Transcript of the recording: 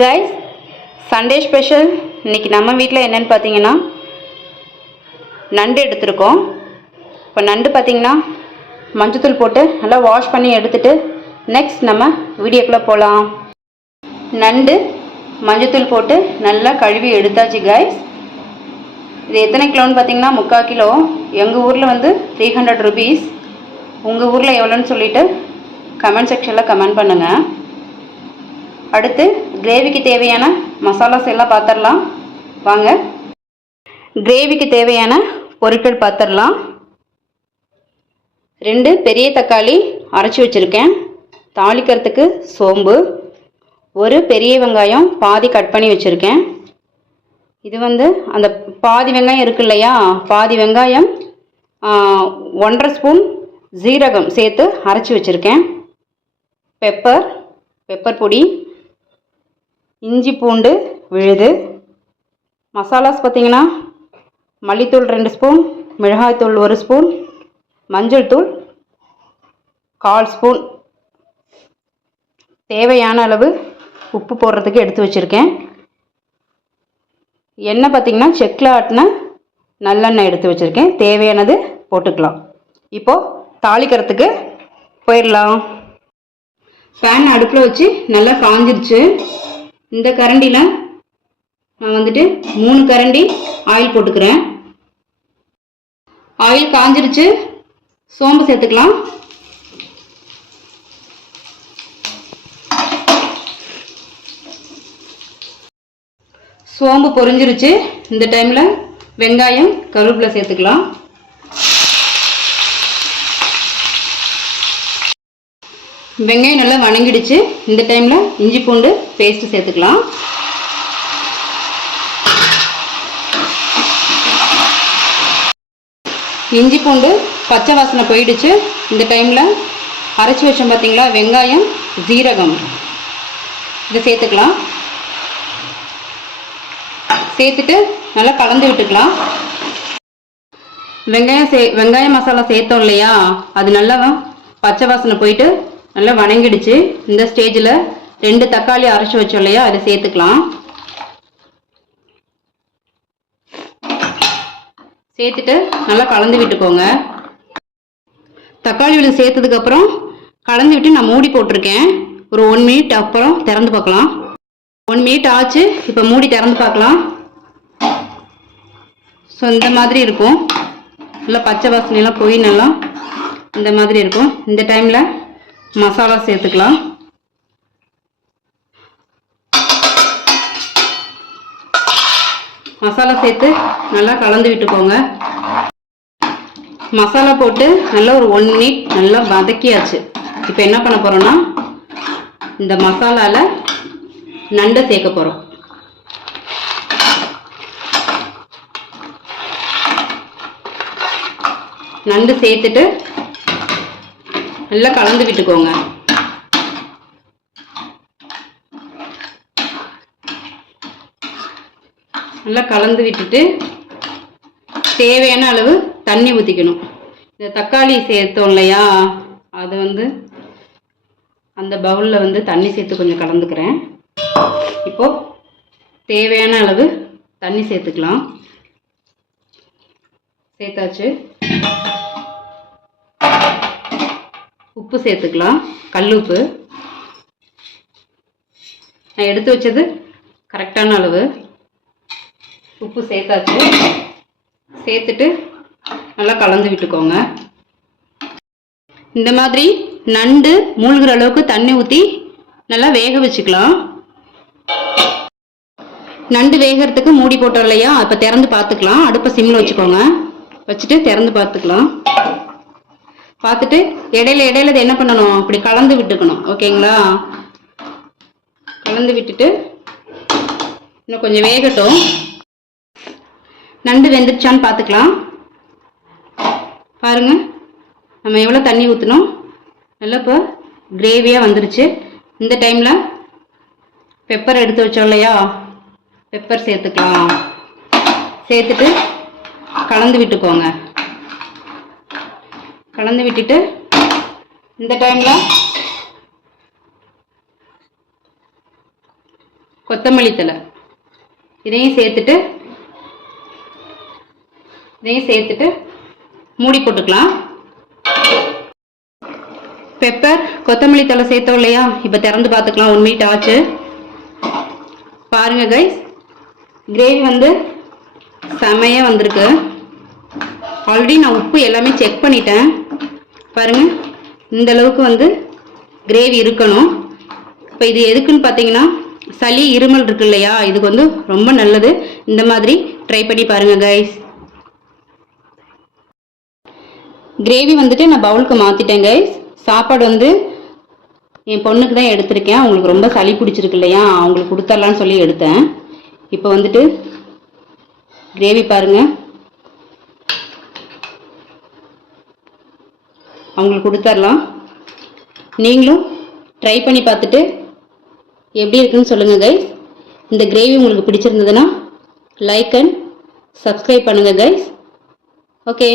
Guys Sunday special இன்னைக்கு நம்ம வீட்டில் என்னென்னு பார்த்தீங்கன்னா நண்டு எடுத்திருக்கோம். இப்போ நண்டு பார்த்தீங்கன்னா மஞ்சத்தூள் போட்டு நல்லா வாஷ் பண்ணி எடுத்துட்டு நெக்ஸ்ட் நம்ம வீடியோக்குள்ளே போகலாம் நண்டு மஞ்சத்தூள் போட்டு நல்லா கழுவி எடுத்தாச்சு கைஸ் இது எத்தனை கிலோன்னு பார்த்தீங்கன்னா முக்கால் கிலோ. எங்கள் ஊரில் வந்து த்ரீ ஹண்ட்ரட் ருபீஸ் உங்கள் ஊரில் எவ்வளோன்னு சொல்லிவிட்டு கமெண்ட் செக்ஷனில் கமெண்ட் பண்ணுங்கள் அடுத்து கிரேவிக்கு தேவையான மசாலாஸ் எல்லாம் பார்த்துடலாம் வாங்க. கிரேவிக்கு தேவையான பொருட்கள் பார்த்துடலாம் ரெண்டு பெரிய தக்காளி அரைச்சி வச்சுருக்கேன். தாளிக்கிறதுக்கு சோம்பு. ஒரு பெரிய வெங்காயம் பாதி கட் பண்ணி வச்சுருக்கேன். இது வந்து அந்த பாதி வெங்காயம் இருக்கு இல்லையா? பாதி வெங்காயம் ஒன்றரை ஸ்பூன் ஜீரகம் சேர்த்து அரைச்சி வச்சுருக்கேன். பெப்பர் பெப்பர் பொடி இஞ்சி பூண்டு விழுது. மசாலாஸ் பார்த்தீங்கன்னா மல்லித்தூள் ரெண்டு ஸ்பூன் மிளகாய்த்தூள் ஒரு ஸ்பூன் மஞ்சள் தூள் கால் ஸ்பூன். தேவையான அளவு உப்பு போடுறதுக்கு எடுத்து வச்சுருக்கேன். எண்ணெய் பார்த்தீங்கன்னா செக்கில் ஆட்டின நல்லெண்ணெய் எடுத்து வச்சுருக்கேன். தேவையானது போட்டுக்கலாம். இப்போது தாளிக்கிறதுக்கு போயிடலாம். பேன் அடுப்பில் வச்சு நல்லா காஞ்சிருச்சு. இந்த கரண்டியில் நான் வந்துட்டு மூணு கரண்டி ஆயில் போட்டுக்கிறேன். ஆயில் காஞ்சிருச்சு. சோம்பு சேர்த்துக்கலாம். சோம்பு பொரிஞ்சிருச்சு. இந்த டைமில் வெங்காயம் கருவேப்பிலை சேர்த்துக்கலாம். வெங்காயம் நல்லா வணங்கிடுச்சு. இந்த டைமில் இஞ்சி பூண்டு பேஸ்ட்டு சேர்த்துக்கலாம். இஞ்சி பூண்டு பச்சை வாசனை போயிடுச்சு. இந்த டைமில் அரைச்சி வச்சோம் பார்த்தீங்களா வெங்காயம் ஜீரகம் இதை சேர்த்துக்கலாம். சேர்த்துட்டு நல்லா கலந்து விட்டுக்கலாம். வெங்காயம் சே வெங்காய மசாலா சேர்த்தோம் இல்லையா? அது நல்லா பச்சை வாசனை போயிட்டு நல்லா வணங்கிடுச்சு. இந்த ஸ்டேஜில் ரெண்டு தக்காளி அரைச்சி வச்சோம் இல்லையா? அதை சேர்த்துக்கலாம். சேர்த்துட்டு நல்லா கலந்து விட்டுக்கோங்க. தக்காளி விழுந்து சேர்த்ததுக்கப்புறம் கலந்து விட்டு நான் மூடி போட்டிருக்கேன். ஒரு ஒன் மினிட் அப்புறம் திறந்து பார்க்கலாம். ஒன் மினிட் ஆச்சு. இப்போ மூடி திறந்து பார்க்கலாம். ஸோ இந்த மாதிரி இருக்கும். நல்லா பச்சை வாசனையெல்லாம் போய் நல்லா இந்த மாதிரி இருக்கும். இந்த டைமில் மசாலா சேர்த்துக்கலாம். மசாலா சேர்த்து நல்லா கலந்து விட்டுக்கோங்க. மசாலா போட்டு நல்லா ஒரு ஒன் மினிட் நல்லா வதக்கியாச்சு. இப்போ என்ன பண்ண போகிறோன்னா இந்த மசாலாவில் நண்டை சேர்க்க போகிறோம் நண்டு சேர்த்துட்டு நல்லா கலந்து விட்டுக்கோங்க. நல்லா கலந்து விட்டுட்டு தேவையான அளவு தண்ணி ஊற்றிக்கணும் இந்த தக்காளி சேர்த்தோம் இல்லையா? அது வந்து அந்த பவுலில் வந்து தண்ணி சேர்த்து கொஞ்சம் கலந்துக்கிறேன். இப்போது தேவையான அளவு தண்ணி சேர்த்துக்கலாம். சேர்த்தாச்சு. உப்பு சேர்த்துக்கலாம். கல் உப்பு. நான் எடுத்து வச்சது கரெக்டான அளவு. உப்பு சேர்த்தாச்சு. சேர்த்துட்டு நல்லா கலந்து விட்டுக்கோங்க. இந்த மாதிரி நண்டு மூழ்கிற அளவுக்கு தண்ணி ஊற்றி நல்லா வேக வச்சுக்கலாம். நண்டு வேகிறதுக்கு மூடி போட்டோம் இல்லையா? இப்போ திறந்து பார்த்துக்கலாம். அடுப்பை சிம்மில் வச்சுக்கோங்க. வச்சுட்டு திறந்து பார்த்துக்கலாம். பார்த்துட்டு இடையில இடையில இது என்ன பண்ணணும்? அப்படி கலந்து விட்டுக்கணும். ஓகேங்களா? கலந்து விட்டுட்டு இன்னும் கொஞ்சம் வேகட்டும். நண்டு வெந்துருச்சான்னு பார்த்துக்கலாம். பாருங்க. நம்ம எவ்வளோ தண்ணி ஊற்றணும் நல்லா இப்போ கிரேவியாக வந்துருச்சு. இந்த டைமில் பெப்பர் எடுத்து வச்சோம் இல்லையா? பெப்பர் சேர்த்துக்கலாம். சேர்த்துட்டு கலந்து விட்டுக்கோங்க. கலந்து விட்டுட்டு இந்த டைமில் கொத்தமல்லி தழை. இதையும் சேர்த்துட்டு இதையும் சேர்த்துட்டு மூடி போட்டுக்கலாம். பெப்பர் கொத்தமல்லி தழை சேர்த்தோம் இல்லையா? இப்போ திறந்து பார்த்துக்கலாம். ஒன் மினிட் ஆச்சு. பாருங்கள் கைஸ் கிரேவி வந்து செமையாக வந்திருக்கு. ஆல்ரெடி நான் உப்பு எல்லாமே செக் பண்ணிட்டேன். பாருங்க இந்த அளவுக்கு வந்து கிரேவி இருக்கணும். இப்போ இது எதுக்குன்னு பார்த்தீங்கன்னா சளி இருமல் இருக்கு இல்லையா? இதுக்கு வந்து ரொம்ப நல்லது. இந்த மாதிரி ட்ரை பண்ணி பாருங்கள் கைஸ் கிரேவி வந்துட்டு நான் பவுலுக்கு மாற்றிட்டேன் கைஸ் சாப்பாடு வந்து என் பொண்ணுக்கு தான் எடுத்திருக்கேன். அவங்களுக்கு ரொம்ப சளி பிடிச்சிருக்கு இல்லையா? அவங்களுக்கு கொடுத்துர்லான்னு சொல்லி எடுத்தேன். இப்போ வந்துட்டு கிரேவி பாருங்கள் அவங்களுக்கு கொடுத்துர்லாம். நீங்களும் ட்ரை பண்ணி பார்த்துட்டு எப்படி இருக்குன்னு சொல்லுங்கள் கைஸ் இந்த கிரேவி உங்களுக்கு பிடிச்சிருந்ததுன்னா லைக் அண்ட் சப்ஸ்கிரைப் பண்ணுங்கள் கைஸ் ஓகே